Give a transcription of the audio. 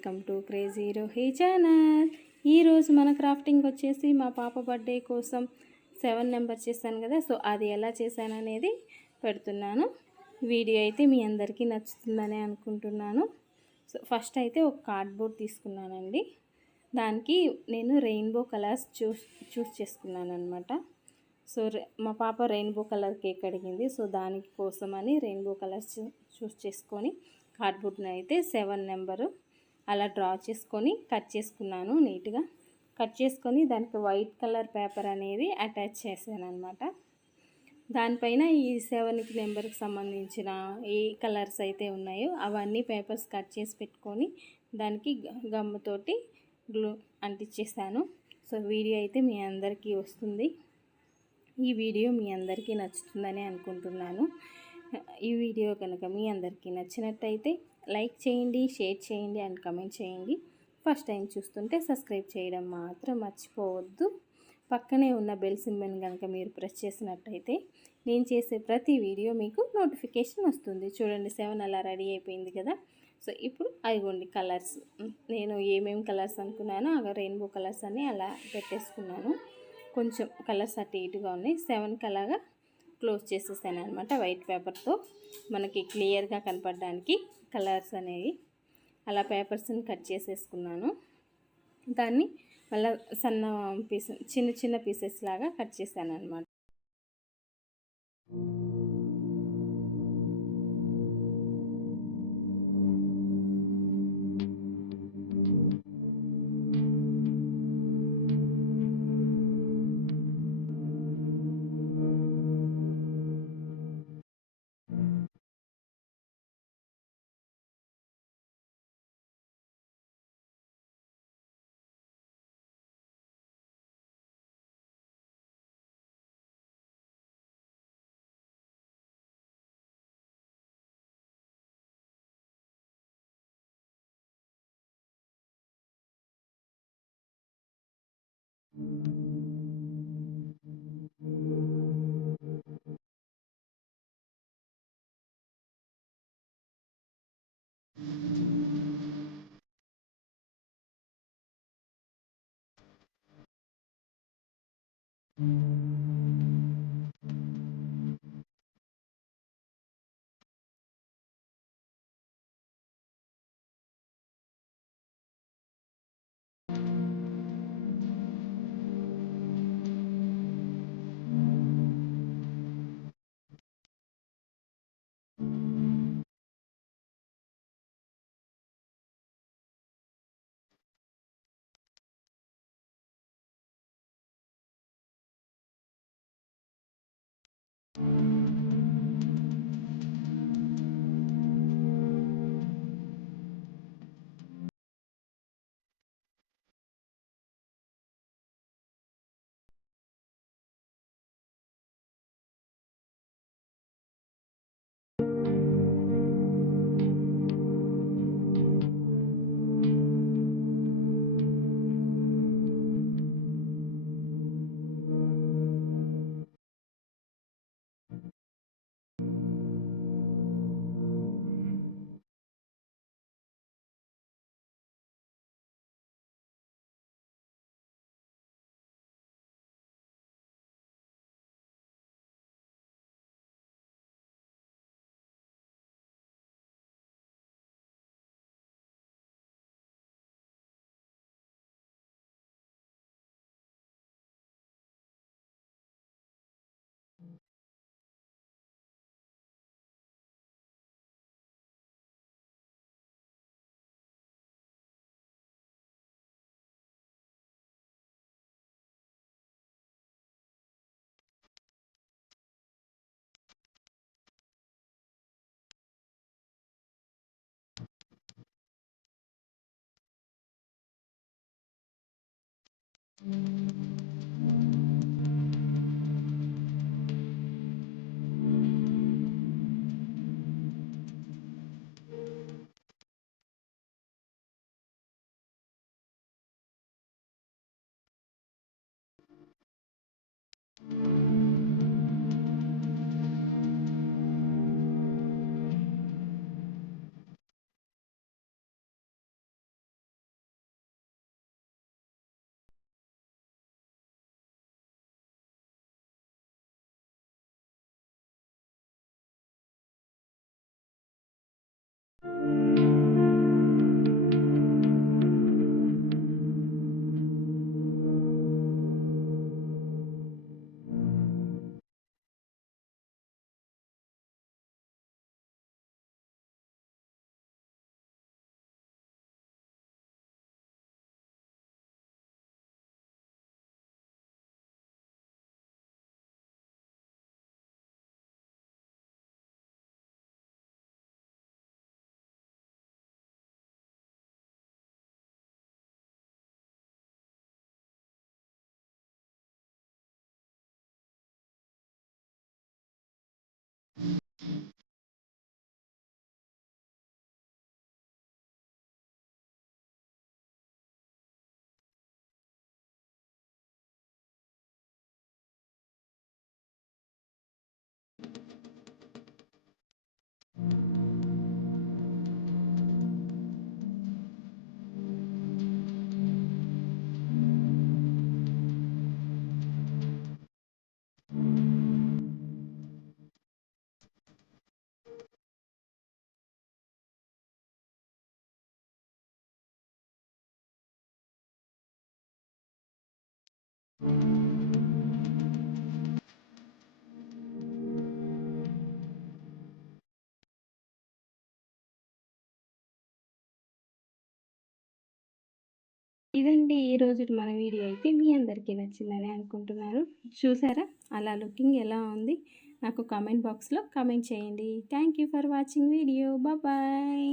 Welcome to crazy Rohi channel. ఈరోజు మన crafting వచ్చేసి మా పాప బర్త్డే కోసం 7 నెంబర్ చేశాను కదా, సో అది ఎలా చేశాను అనేది పెడుతున్నాను. వీడియో అయితే మీ అందరికీ నచ్చుతుందని అనుకుంటున్నాను. సో ఫస్ట్ అయితే ఒక కార్డ్బోర్డ్ తీసుకున్నానండి. దానికి నేను రెయిన్బో కలర్స్ చూస్ చేసుకున్నాను అనమాట. సో మా పాప రెయిన్బో కలర్ కేక్ అడిగింది, సో దానికి కోసమని రెయిన్బో కలర్స్ చూస్ చేసుకొని కార్డ్బోర్డ్ని అయితే 7 నెంబరు అలా డ్రా చేసుకొని కట్ చేసుకున్నాను. నీట్గా కట్ చేసుకొని దానికి వైట్ కలర్ పేపర్ అనేది అటాచ్ చేశాను అనమాట. దానిపైన ఈ 7 నెంబర్కి సంబంధించిన ఏ కలర్స్ అయితే ఉన్నాయో అవన్నీ పేపర్స్ కట్ చేసి పెట్టుకొని దానికి గమ్ముతోటి గ్లూ అంటించేసాను. సో వీడియో అయితే మీ అందరికీ వస్తుంది. ఈ వీడియో మీ అందరికీ నచ్చుతుందని అనుకుంటున్నాను. ఈ వీడియో కనుక మీ అందరికీ నచ్చినట్టయితే లైక్ చేయండి, షేర్ చేయండి అండ్ కమెంట్ చేయండి. ఫస్ట్ టైం చూస్తుంటే సబ్స్క్రైబ్ చేయడం మాత్రం మర్చిపోవద్దు. పక్కనే ఉన్న బెల్ సింబల్ కనుక మీరు ప్రెస్ చేసినట్టయితే నేను చేసే ప్రతి వీడియో మీకు నోటిఫికేషన్ వస్తుంది. చూడండి 7 అలా రెడీ అయిపోయింది కదా. సో ఇప్పుడు అయిగోండి కలర్స్. నేను ఏమేమి కలర్స్ అనుకున్నానో అలా రెయిన్బో కలర్స్ అన్నీ అలా పెట్టేసుకున్నాను. కొంచెం కలర్స్ అటు ఇటుగా ఉన్నాయి. 7కి అలాగా క్లోజ్ చేసేసాను అనమాట. వైట్ పేపర్తో మనకి క్లియర్గా కనపడడానికి కలర్స్ అనేవి అలా పేపర్స్ని కట్ చేసేసుకున్నాను. దాన్ని మళ్ళీ సన్న చిన్న చిన్న పీసెస్ లాగా కట్ చేశాను అనమాట. ఇదండి ఈరోజు మన వీడియో అయితే మీ అందరికీ నచ్చిందని అనుకుంటున్నాను. చూసారా అలా లుకింగ్ ఎలా ఉంది? నాకు కామెంట్ బాక్స్లో కామెంట్ చేయండి. Thank you for watching video. Bye.